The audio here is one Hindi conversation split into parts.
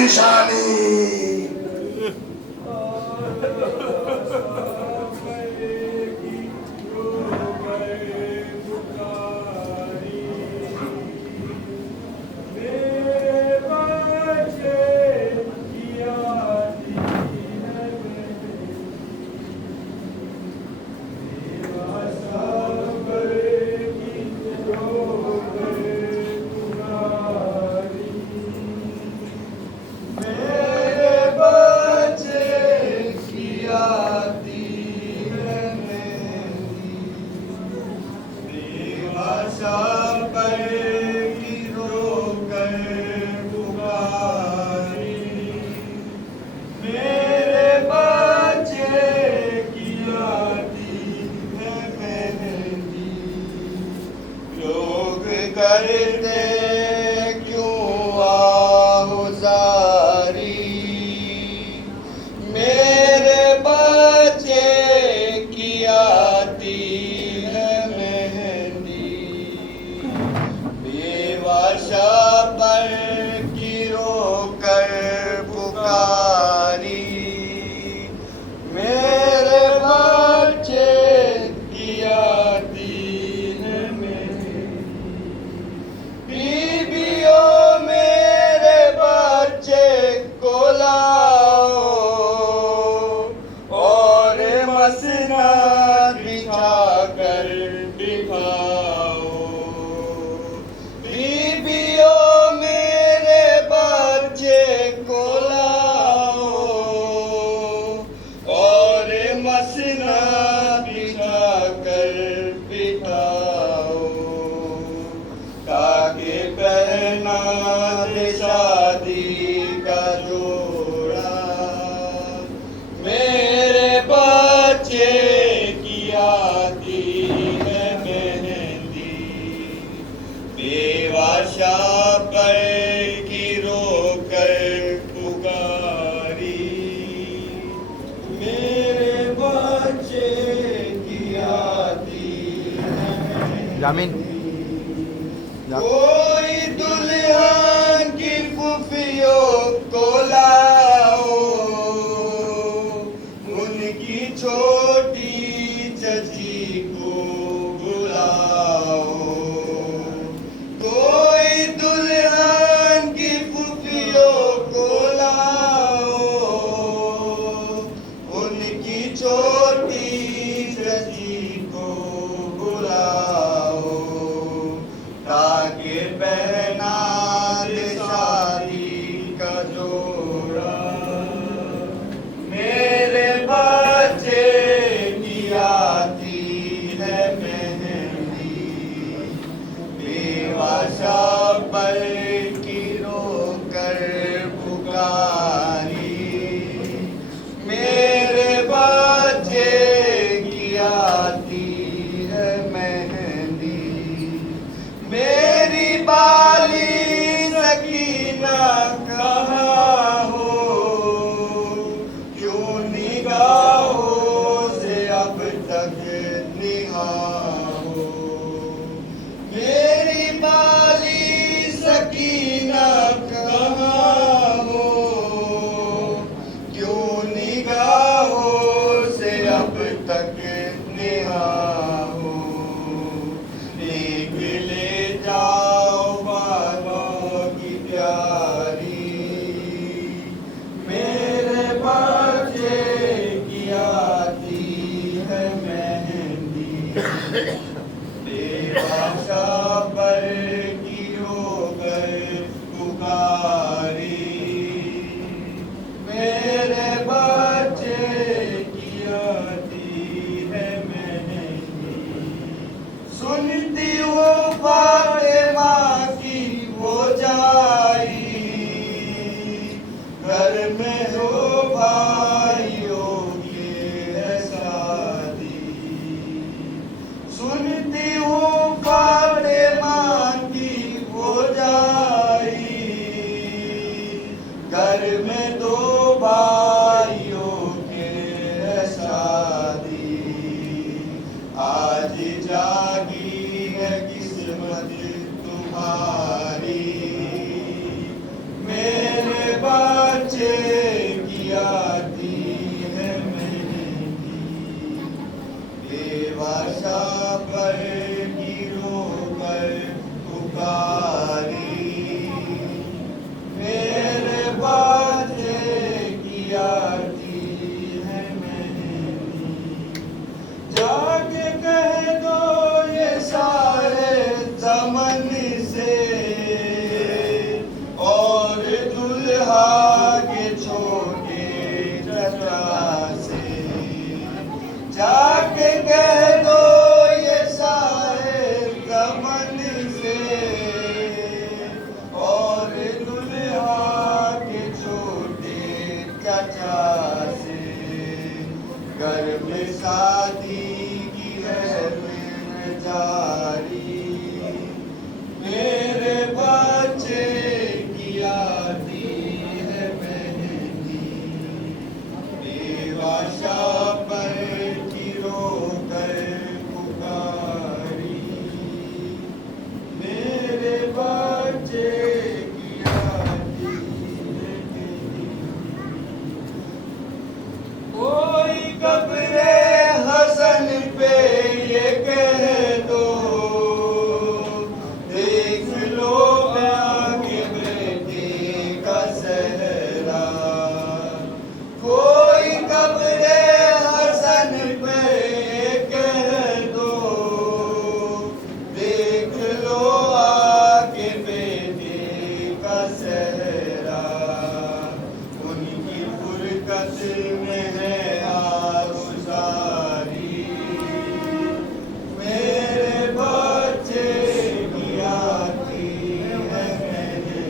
निशानी। जामीन कोई दुल्हन की फुफियों को लाओ, उनकी छोटी चची को बुलाओ। कोई दुल्हन की फुफियों को लाओ, उनकी छोटी चची को बुलाओ, ताकि पहना दे शादी का जोड़ा। मेरे बच्चे की आती है मेहंदी, बेवाशा पर की रोकर पुकारी। मेरे बच्चे की आती है मेहंदी, मेरी बाली सकीना कहाँ हो, क्यों निगाहों से अब तक निगाह हो। मेरी बाली सकीना कहाँ हो, क्यों निगाहों से अब तक निगाह हो। एक ले जाओ बालों की प्यारी, मेरे बच्चे की आती है मेहंदी, बेवाशा पर की होकर पुकारी। मेरे बच्चे की आती है मेहंदी, सुनती हो फातिमा की वो जाई, घर में हो भाइयों के है शादी। सुनती हो फातिमा की वो जाई, घर में दो भाइयों के है शादी। आज जागी है किस्मत तुम्हारी, मेरे बच्चे की आती है मेहंदी, बेवाशा पर गिरो कर पुकारी, मेरे बच्चे की आती है मेहंदी। जाके कह दो ये सारे चमन से, और दुल्हा के छोटे चचा से, जाके कह दो ये सारे चमन से, और दुल्हा के छोटे चचा से, घर में शादी की है जारी, मेरे बच्चे की आती है मेहंदी, बेवाशा पर गिरो कर पुकारी, मेरे बच्चे की आती है मेहंदी। कोई कब्रे हसन पे ये कह दो, देख लो आगे बेटे का सहरा, कोई कब्रे हसन पे ये कह दो, देख लो आगे बेटे का सहरा, उनकी फुरकत में है आबुसारी, मेरे बच्चे की आती है मेहंदी,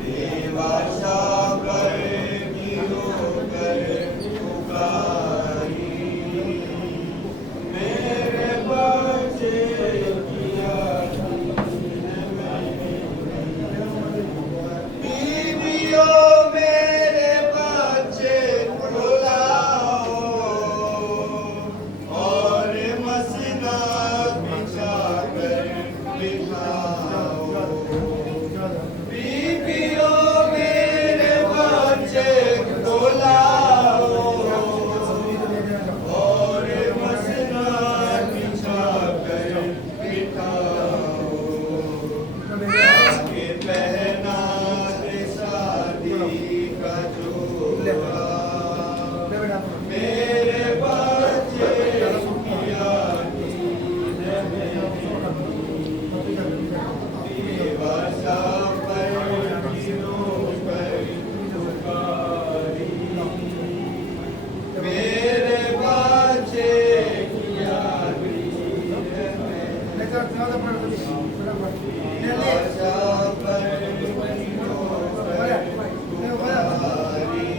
बेवाशा पर गिरो कर पुकारी, मेरे बच्चे की आती है मेहंदी। बीवियों मेरे बच्चे को लाओ, और मसना बिछा कर बिठाओ, बीवियों मेरे बच्चे को लाओ, और मसना बिछा कर बिठाओ, आगे पहना दे शादी का जोड़ा, मेरे बच्चे की आती है मेहंदी, बेवाशा पर गिरो कर पुकारी, मेरे बच्चे की आती है मेहंदी, बेवाशा